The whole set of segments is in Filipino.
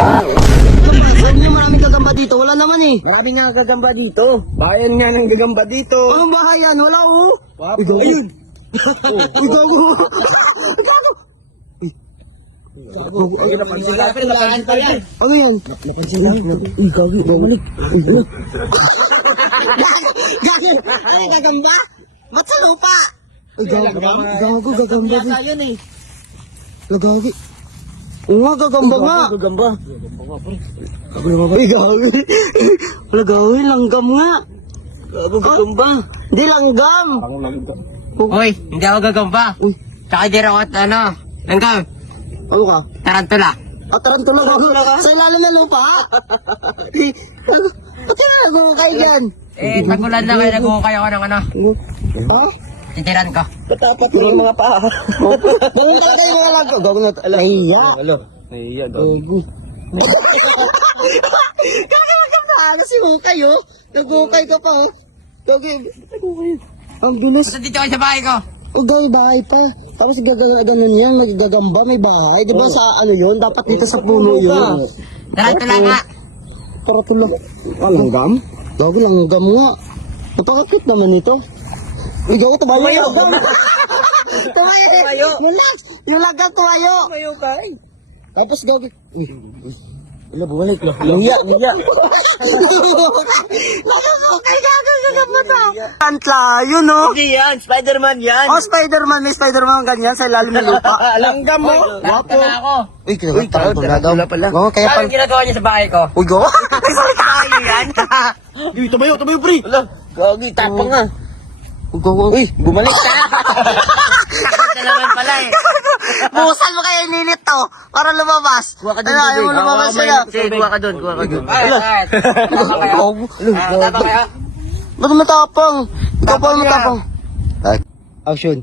Sabi niyo maraming gagamba dito, wala naman eh. Marami nga gagamba dito. Bayan nga ng gagamba dito. Anong bahayan? Wala oh. Wapo. Ayun. Ay, napansin lang. Napansin pa yan. Ano yan? Napansin lang. Uy, gagi, bumalik. Gagi, ay gagamba? Ba't sa lupa? Ay, gago, gagamba din. Yata yun eh. Gagi. Oo nga, gagamba nga. Gagamba. Ay, gagi. Wala gagi, langgam nga. Gago, gagamba. Hindi langgam. Uy, hindi ako gagamba. Uy. Tsaka di rin ako langgam. Ano ka? Tarantula. Tarantula ka? Sa ilalim ng lupa? Ba't ka nagawa kayo dyan? Tagulan na kayo, nag-uukay ako ng ano. Ha? Titiran ko. Patapat mo yung mga paa. Ganun talaga yung mga lagko. Gago na. Nahiya. Alo. Nahiya daw. Kaya wag kang maaga si Hukay oh. Nag-hukay ka pa. Gagi. Ang bilis. Basta dito ako sa bahay ko. O gay, bahay pa. Tapos ganun yan, nagagamba, may bahay. Di ba sa ano yun? Dapat dito sa puno yun. Tarantula nga. Tarantula. Langgam? Gagi, langgam nga. Napakakit naman ito. Uy, gago, tumayo. Tumayo. Yung langgam tumayo. Tumayo ka eh. Tapos gagi. Uy. Wala, bumalik. Niya. Nakakukay, gago, gagamba na. Tantla, yun no? Hindi yan. Spider-Man yan. Oh, Spider-Man, may Spider-Man ganyan sa ilalim ng lupa. Langgam mo. Wapo. Tarantula ako. Uy, tarantula daw. pala. Oo, kaya Ano pala. yung ginagawa niya sa bahay ko? Uy, go. Nagsalita kayo yan. Uy, tumayo, pre. Wala. Gagi, tapang nga. Uy, go. Uy, bumalik ka. Ito naman pala eh. Buhusan mo kayo ninit to para lumabas. Kuha ka dun, Ano, ayaw mo tubig. lumabas sila. Sige, kuha ka dun. Alright. Tama kayo? Tama kayo? Ba't matapang? Ikaw pa matapang. Action.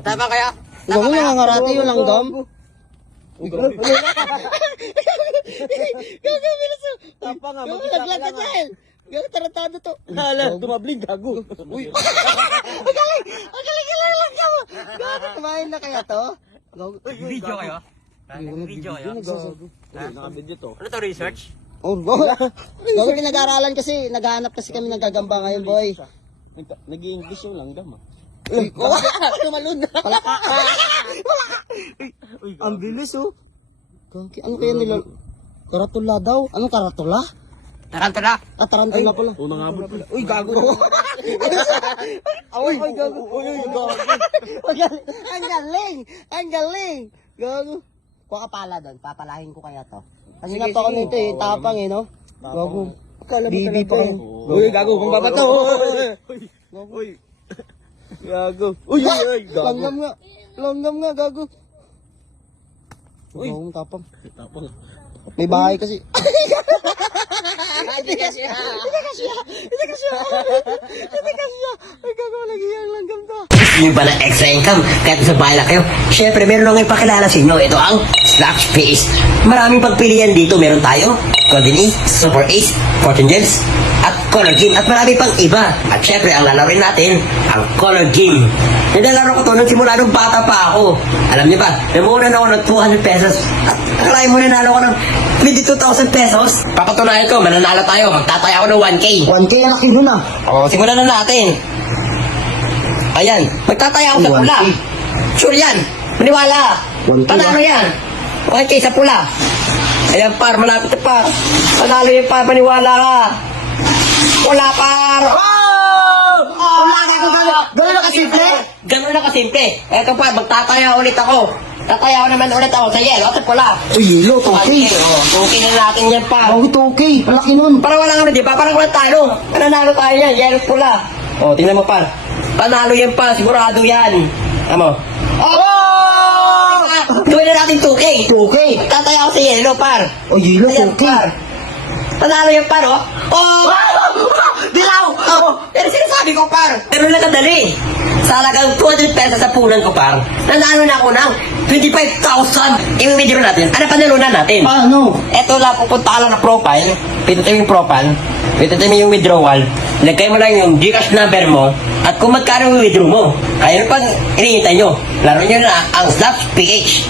Tama kayo? Ikaw mo nangangarati yung langgam. Gagamilas mo. Tapang nga. Naglag ka dyan. Tarantado to. Hala, tumabling gago. Uy. Ang galing! Ang galing ka lang langgam mo. Gago, kumain na kaya to? Video kayo? Video kayo? Nakabidyo to. Ano to, research? Oh, gago pinag-aaralan kasi, naghahanap kasi kami ng gagamba ngayon, boy. Nag-i-English yung langgam ah. Tumalun na. Palaka. Ang bilis, oh. Gangki, ano kaya nila? Karatula daw. Anong karatula? Tarantula? Tarantula pala. Una nga mo pala. Uy, gago. Uy, gago. Uy, gago. Ang galing. Ang galing. Gago. Kuha ka pala doon. Papalahin ko kaya to. Kasi nga pa ako nito eh. Tapang eh, no? Gago. Bibi pa kayo. Uy, gago. Kung babato. Uy. Gago. Uy, gago. Langgam nga. Langgam nga, gago. Uy. Tapang. Tapang. May bahay kasi. Hindi kasi. Hindi kasi. Ay, gago. Lagi yung langgam to. Yung ba na extra income kahit sa bahay na kayo? Siyempre, meron lang ipakilala sa inyo. Ito ang Slash Face. Maraming pagpilian dito. Meron tayo Golden Ace, Super Ace, Fortune Gems, at Color Game. At marami pang iba. At siyempre, ang lalaroin natin, ang Color Game. Nilalaro ko to nung simula nung bata pa ako. Alam niyo ba, namunan ako ng 200 pesos. At akalain mo nanalo ko ng 22,000 pesos. Papatunayan ko, mananalo tayo. Magtataya ako ng 1K. 1K ang laki nun ah. O, simulan na natin. Ayan, magtataya ako sa 1K. pula. Sure yan. Maniwala. 1K, Panalo yan. 1K sa pula. Ayan par, malapit na par. Panalo yan par, maniwala ka. Wala par. Wala ka ko gano'n na kasimple? Ganun na kasimple. Eto par, magtataya ulit ako. Tataya ako naman ulit ako sa yelo at sa pula. Uy, yelo, 2K. Okay na natin yan par. Bakit 2K? Ang laki nun. Para walang ano, di ba? Parang walang talo. Nanalo tayo yan, yelo at pula. O, tingnan mo par. Panalo yan pa, sigurado yan. Tama. Oh! Gawin na natin 2K. 2K. Tataya ako sa yelo, par. O, yelo, Ayan, 2K. par. Panalo yan, par, oh. Oh! Dilaw! Oh, pero sinasabi ko, par, pero nakadali. Sa halagang 200 pesos sa punan ko, par, nanalo na ako ng 25,000. I-withdraw natin. Ano panalunan natin? Paano? Eto lang, pupunta ka lang na profile. Pindutin mo yung profile. Pindutin mo yung withdrawal. Lagay mo lang yung Gcash number mo. At kung magkano yung withdraw mo. Kaya pag iniintay nyo, laro nyo na ang Slaps PH.